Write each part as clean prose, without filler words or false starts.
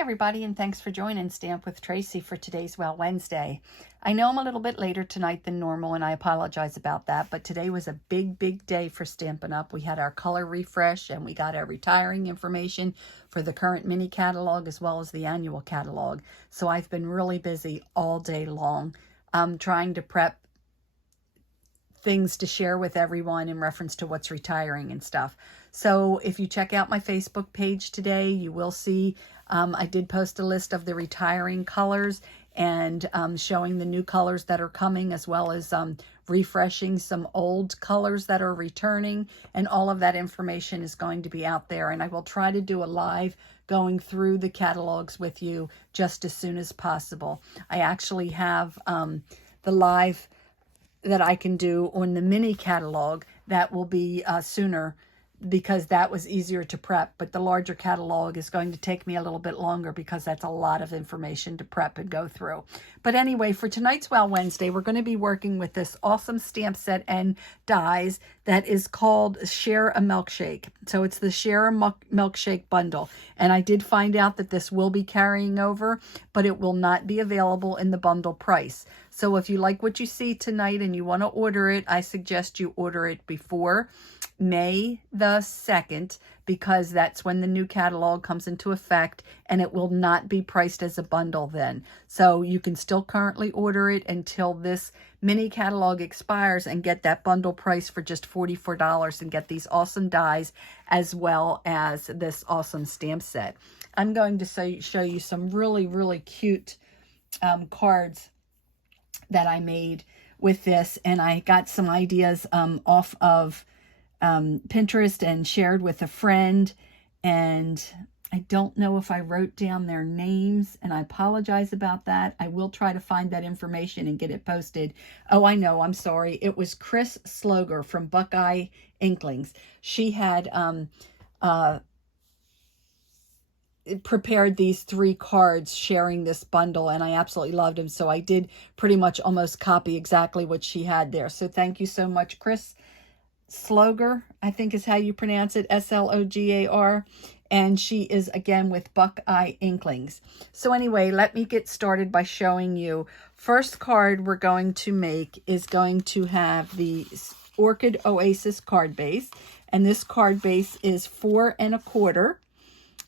everybody, and thanks for joining Stamp with Tracy for today's Well Wednesday. I know I'm a little bit later tonight than normal, and I apologize about that, but today was a big day for Stampin' Up. We had our color refresh, and we got our retiring information for the current mini catalog as well as the annual catalog. So I've been really busy all day long trying to prep things to share with everyone in reference to what's retiring and stuff. So if you check out my Facebook page today, you will see I did post a list of the retiring colors and showing the new colors that are coming, as well as refreshing some old colors that are returning, and all of that information is going to be out there. And I will try to do a live going through the catalogs with you just as soon as possible. I actually have the live that I can do on the mini catalog that will be sooner, because that was easier to prep, but the larger catalog is going to take me a little bit longer because that's a lot of information to prep and go through. But anyway, for tonight's Well Wednesday, we're going to be working with this awesome stamp set and dies that is called Share a Milkshake. So it's the Share a Milkshake Bundle. And I did find out that this will be carrying over, but it will not be available in the bundle price. So if you like what you see tonight and you want to order it, I suggest you order it before May the 2nd, because that's when the new catalog comes into effect, and it will not be priced as a bundle then. So you can still currently order it until this mini catalog expires and get that bundle price for just $44 and get these awesome dies as well as this awesome stamp set. I'm going to show you some really cute cards that I made with this, and I got some ideas off of Pinterest and shared with a friend, and I don't know if I wrote down their names, and I apologize about that. I will try to find that information and get it posted. Oh, I know, I'm sorry. It was Chris Sloger from Buckeye Inklings. She had prepared these 3 cards sharing this bundle, and I absolutely loved them, so I did pretty much almost copy exactly what she had there. So thank you so much, Chris Sloger, I think is how you pronounce it, S-L-O-G-A-R, and she is again with Buckeye Inklings. So anyway, let me get started by showing you. First card we're going to make is going to have the Orchid Oasis card base, and this card base is 4 1/4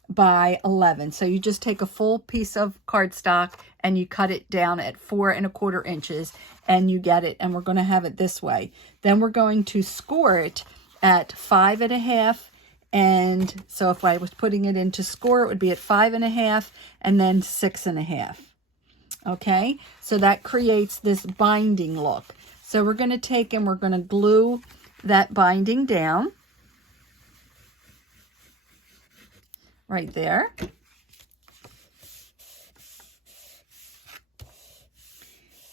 by 11. So you just take a full piece of cardstock and you cut it down at 4 1/4 inches, and you get it, and we're going to have it this way. Then we're going to score it at 5 1/2, and so if I was putting it into score, it would be at 5 1/2 and then 6 1/2. Okay, so that creates this binding look. So we're going to take and we're going to glue that binding down right there.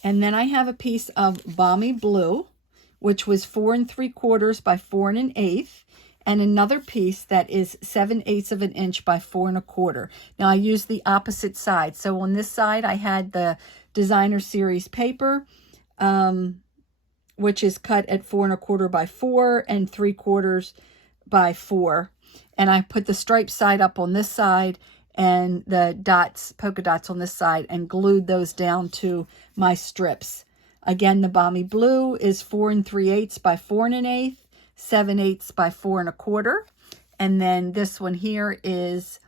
And then I have a piece of Balmy Blue, which was 4 3/4 by 4 1/8, and another piece that is 7/8 of an inch by 4 1/4. Now I used the opposite side. So on this side I had the designer series paper, which is cut at 4 1/4 by 4 and 3/4 by 4. And I put the striped side up on this side and the dots, polka dots on this side, and glued those down to my strips. Again, the Balmy Blue is 4 3/8 by 4 1/8, 7/8 by 4 1/4. And then this one here is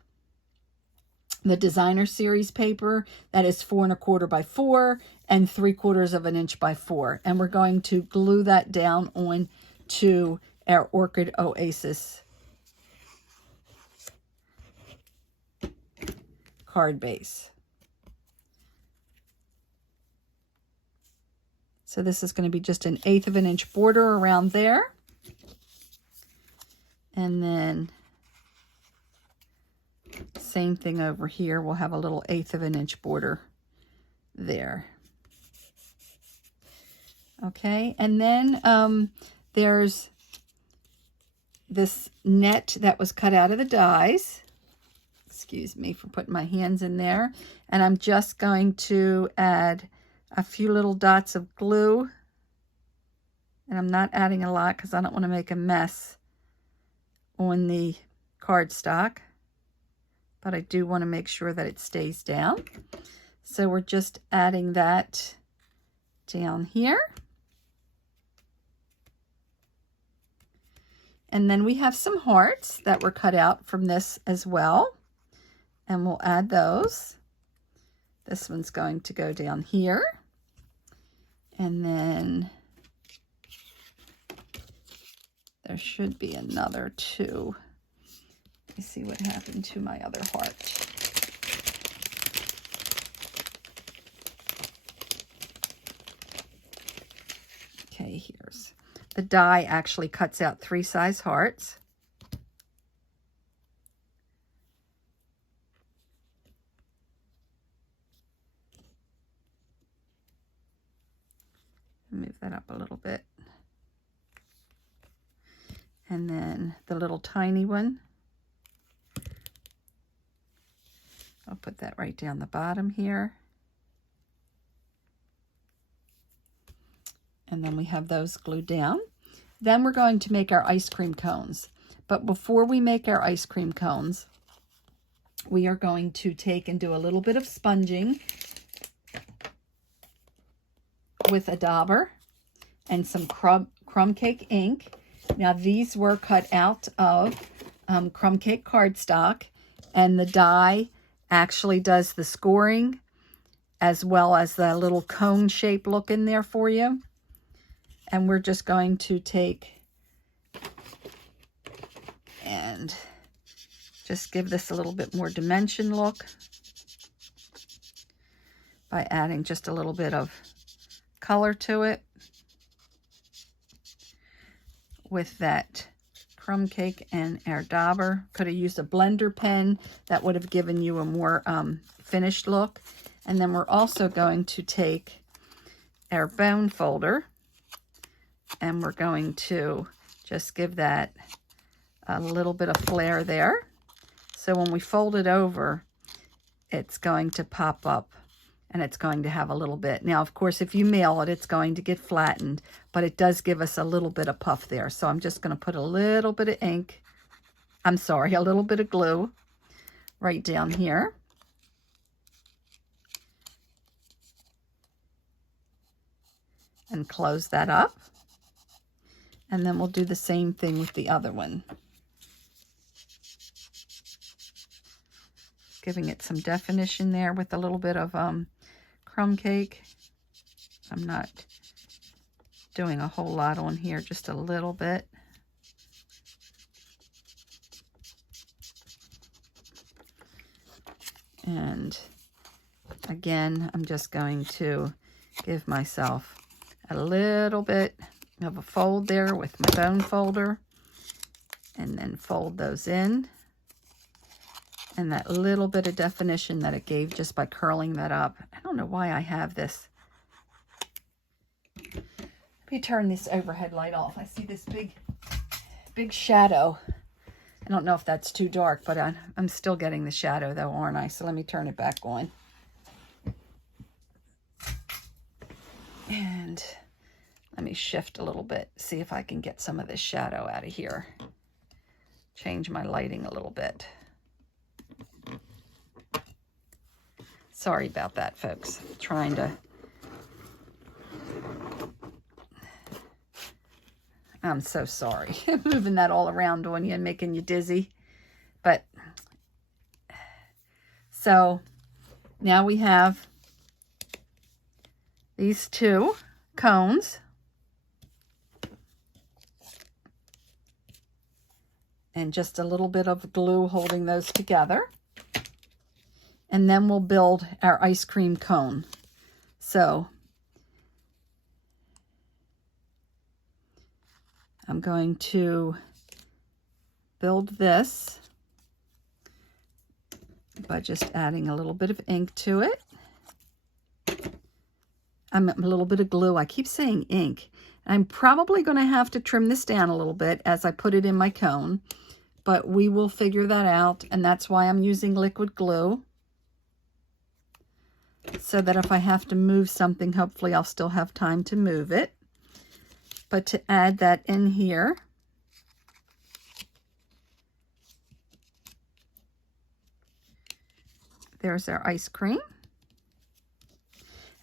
the designer series paper that is 4 1/4 by 4 and 3/4 of an inch by 4. And we're going to glue that down on to our Orchid Oasis card base. So this is going to be just an 1/8 of an inch border around there. And then same thing over here. We'll have a little 1/8 of an inch border there. Okay, and then there's this net that was cut out of the dies. Excuse me for putting my hands in there. And I'm just going to add a few little dots of glue. And I'm not adding a lot because I don't want to make a mess on the cardstock. but I do want to make sure that it stays down. So we're just adding that down here. And then we have some hearts that were cut out from this as well. And we'll add those. This one's going to go down here. And then there should be another two. Let me see what happened to my other heart. Okay, here's the die actually cuts out 3 size hearts. Move that up a little bit. And then the little tiny one, I'll put that right down the bottom here. And then we have those glued down. Then we're going to make our ice cream cones. But before we make our ice cream cones, we are going to take and do a little bit of sponging with a dauber and some crumb cake ink. Now these were cut out of crumb cake cardstock, and the die actually does the scoring as well as the little cone shape look in there for you. And we're just going to take and just give this a little bit more dimension look by adding just a little bit of color to it with that crumb cake and our dauber. Could have used a blender pen. That would have given you a more finished look. And then we're also going to take our bone folder and we're going to just give that a little bit of flair there. So when we fold it over, it's going to pop up and it's going to have a little bit. Now, of course, if you mail it, it's going to get flattened, but it does give us a little bit of puff there. So I'm just going to put a little bit of ink, a little bit of glue right down here. And close that up. And then we'll do the same thing with the other one. Giving it some definition there with a little bit of crumb cake. I'm not doing a whole lot on here, just a little bit. And again, I'm just going to give myself a little bit of a fold there with my bone folder, and then fold those in. And that little bit of definition that it gave just by curling that up. I don't know why I have this. Let me turn this overhead light off. I see this big shadow. I don't know if that's too dark, but I'm still getting the shadow though, aren't I? So let me turn it back on. And let me shift a little bit, see if I can get some of this shadow out of here. Change my lighting a little bit. Sorry about that, folks. I'm trying to... I'm so sorry. Moving that all around on you and making you dizzy. But, so, now we have these 2 cones. And just a little bit of glue holding those together. And then we'll build our ice cream cone. So I'm going to build this by just adding a little bit of ink to it. A little bit of glue. I keep saying ink. I'm probably going to have to trim this down a little bit as I put it in my cone, but we will figure that out, and that's why I'm using liquid glue. So that if I have to move something, hopefully I'll still have time to move it. But to add that in here, There's our ice cream.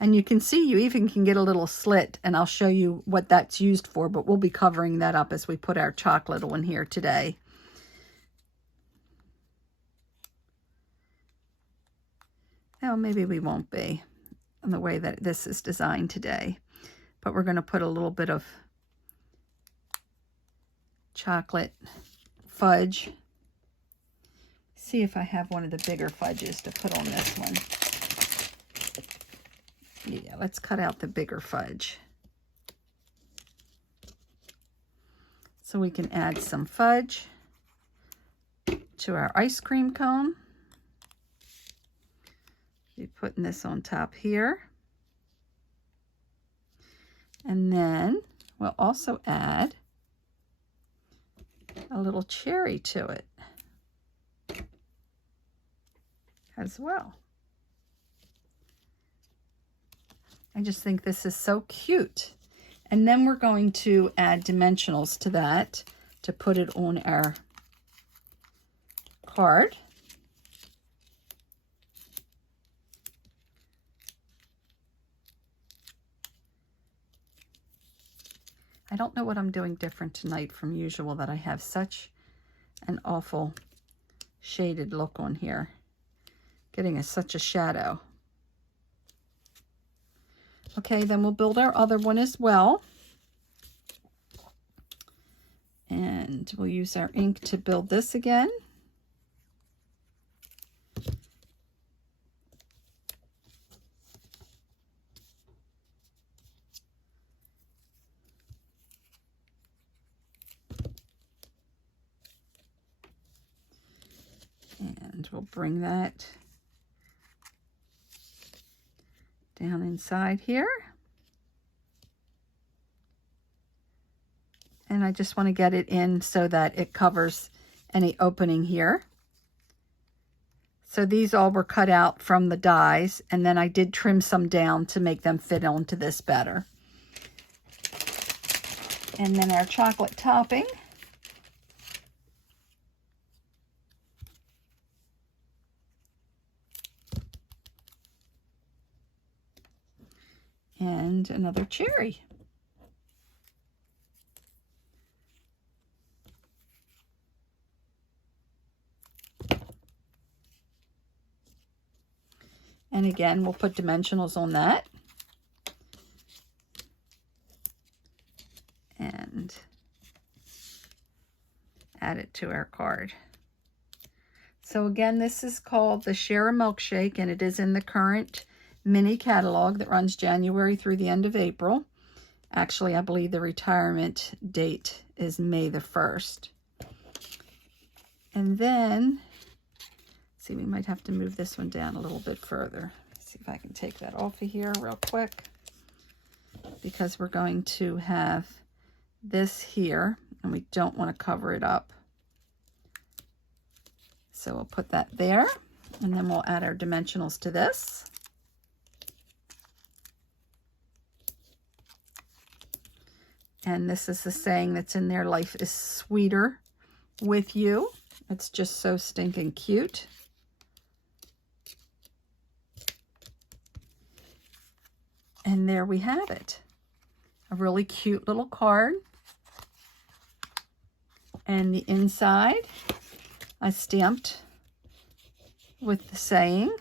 And you can see you even can get a little slit, and I'll show you what that's used for, but we'll be covering that up as we put our chocolate on here today. Well, maybe we won't be in the way that this is designed today, but we're going to put a little bit of chocolate fudge. See if I have one of the bigger fudges to put on this one. Yeah, let's cut out the bigger fudge. So we can add some fudge to our ice cream cone. Be putting this on top here. And then we'll also add a little cherry to it as well. I just think this is so cute. And then we're going to add dimensionals to that to put it on our card. I don't know what I'm doing different tonight from usual, that I have such an awful shaded look on here. Getting such a shadow. Okay, then we'll build our other one as well. And we'll use our ink to build this again. And we'll bring that down inside here. And I just want to get it in so that it covers any opening here. So these all were cut out from the dies, and then I did trim some down to make them fit onto this better. And then our chocolate topping. And another cherry. And again, we'll put dimensionals on that. And add it to our card. So again, this is called the Share a Milkshake, and it is in the current mini catalog that runs January through the end of April. Actually, I believe the retirement date is May the 1st. And then, see, we might have to move this one down a little bit further. See if I can take that off of here real quick, because we're going to have this here, and we don't want to cover it up. So we'll put that there, and then we'll add our dimensionals to this. And this is the saying that's in there, life is sweeter with you. It's just so stinking cute. And there we have it. A really cute little card. And the inside, I stamped with the saying,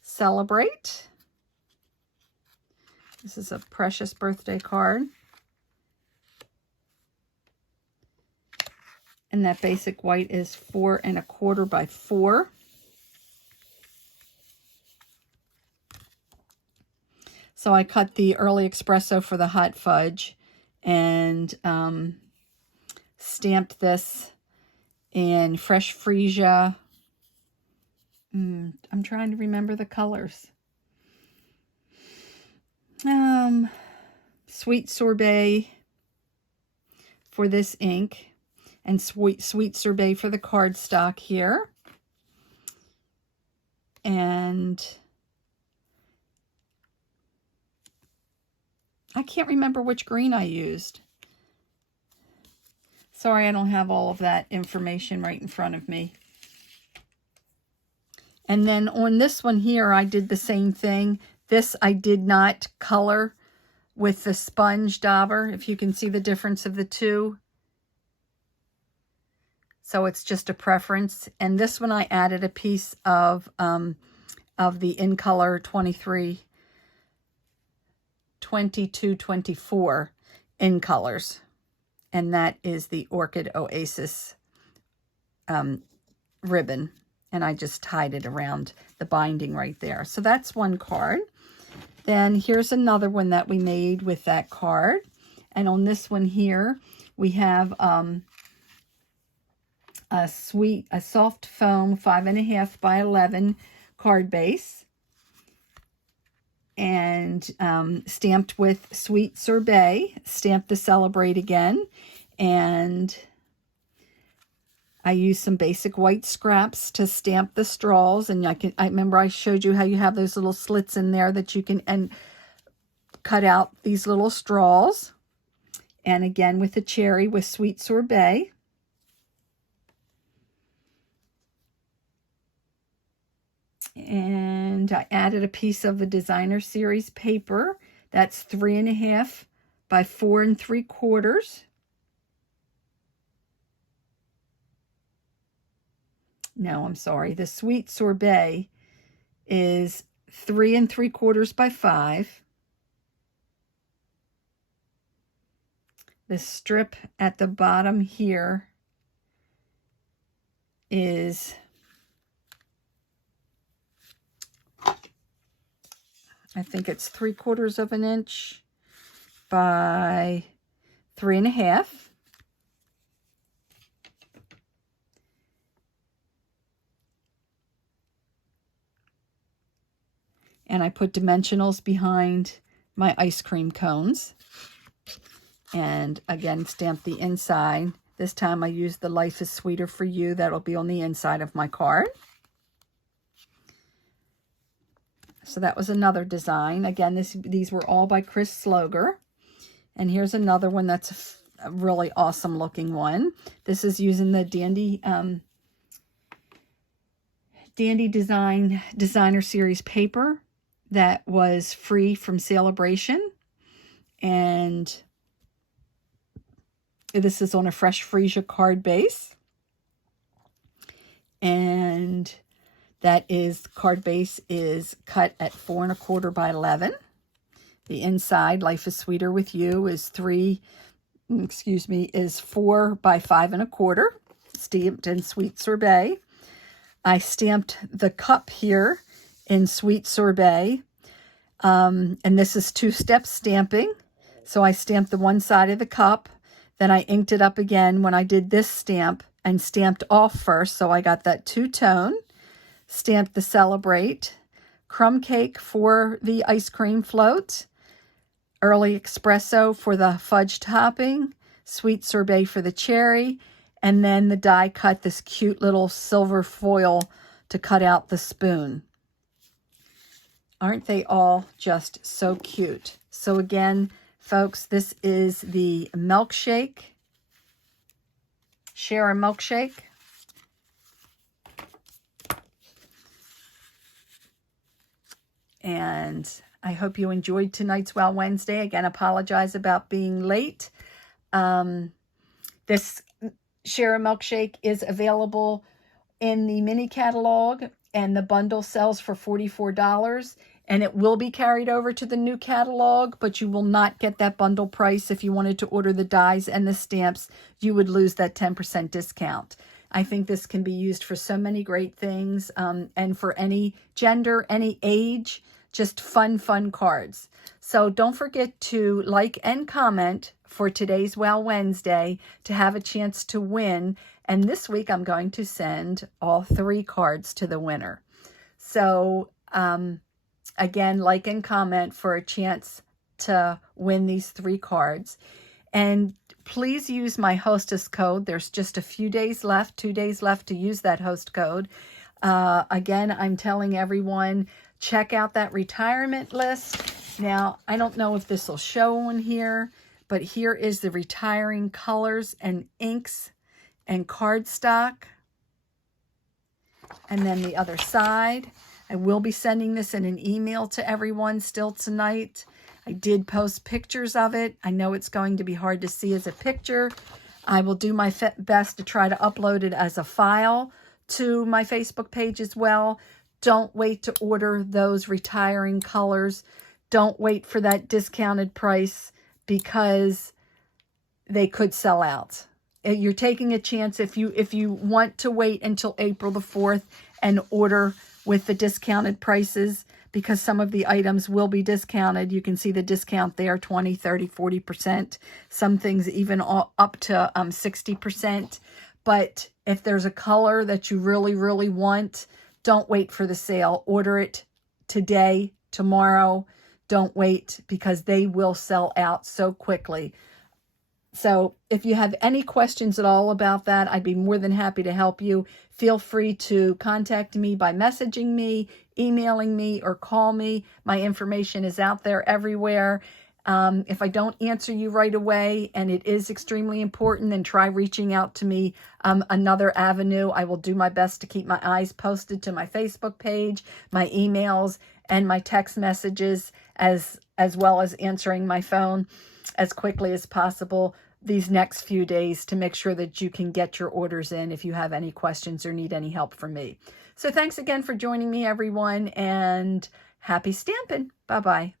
celebrate. This is a precious birthday card. And that basic white is 4 1/4 by 4. So I cut the early espresso for the hot fudge and stamped this in fresh freesia. I'm trying to remember the colors. Sweet sorbet for this ink, and sweet sorbet for the cardstock here. And I can't remember which green I used. Sorry, I don't have all of that information right in front of me. And then on this one here, I did the same thing. This I did not color with the sponge dauber, if you can see the difference of the two. So it's just a preference. And this one I added a piece of the In Color 2224 In Colors. And that is the Orchid Oasis ribbon. And I just tied it around the binding right there. So that's one card. Then here's another one that we made with that card. And on this one here, we have a soft foam 5.5 by 11 card base. And stamped with Sweet Sorbet, stamped to celebrate again. And I used some basic white scraps to stamp the straws, and I remember I showed you how you have those little slits in there that you can cut out these little straws. And again with the cherry with Sweet Sorbet. And I added a piece of the Designer Series paper. That's 3.5 by 4 3/4. No, I'm sorry. The Sweet Sorbet is 3 3/4 by 5. The strip at the bottom here is I think it's 3/4 of an inch by 3.5. And I put dimensionals behind my ice cream cones. And again, stamp the inside. This time I used the Life is Sweeter for You. That'll be on the inside of my card. So that was another design. Again, these were all by Chris Sloger. And here's another one that's a really awesome looking one. This is using the Dandy Designer Series paper that was free from Celebration. And this is on a Fresh Freesia card base. And that is, card base is cut at 4 1/4 by 11. The inside, Life is Sweeter with You, is 4 by 5 1/4, stamped in Sweet Sorbet. I stamped the cup here in Sweet Sorbet, and this is 2-step stamping. So I stamped the one side of the cup, then I inked it up again when I did this stamp and stamped off first, so I got that two-tone. Stamped the Celebrate, Crumb Cake for the ice cream float, Early Espresso for the fudge topping, Sweet Sorbet for the cherry, and then the die cut this cute little silver foil to cut out the spoon. Aren't they all just so cute? So again, folks, this is the Milkshake, Share a Milkshake. And I hope you enjoyed tonight's Well Wednesday. Again, apologize about being late. This Share a Milkshake is available in the mini catalog, and the bundle sells for $44. And it will be carried over to the new catalog, but you will not get that bundle price. If you wanted to order the dies and the stamps, you would lose that 10% discount. I think this can be used for so many great things, and for any gender, any age, just fun cards. So don't forget to like and comment for today's Well Wednesday to have a chance to win. And this week I'm going to send all 3 cards to the winner. So again, like and comment for a chance to win these 3 cards. And please use my hostess code. There's just a few days left, 2 days left to use that host code. Again, I'm telling everyone, check out that retirement list. Now, I don't know if this will show on here, but here is the retiring colors and inks and cardstock. And then the other side. I will be sending this in an email to everyone still tonight. I did post pictures of it. I know it's going to be hard to see as a picture. I will do my best to try to upload it as a file to my Facebook page as well. Don't wait to order those retiring colors. Don't wait for that discounted price because they could sell out. You're taking a chance if you want to wait until April the 4th and order with the discounted prices, because some of the items will be discounted. You can see the discount there, 20, 30, 40%. Some things even up to 60%. But if there's a color that you really, really want, don't wait for the sale. Order it today, tomorrow. Don't wait, because they will sell out so quickly. So if you have any questions at all about that, I'd be more than happy to help you. Feel free to contact me by messaging me, emailing me, or call me. My information is out there everywhere. If I don't answer you right away, and it is extremely important, then try reaching out to me another avenue. I will do my best to keep my eyes posted to my Facebook page, my emails, and my text messages, as well as answering my phone as quickly as possible these next few days to make sure that you can get your orders in if you have any questions or need any help from me. So thanks again for joining me, everyone, and happy stamping. Bye-bye.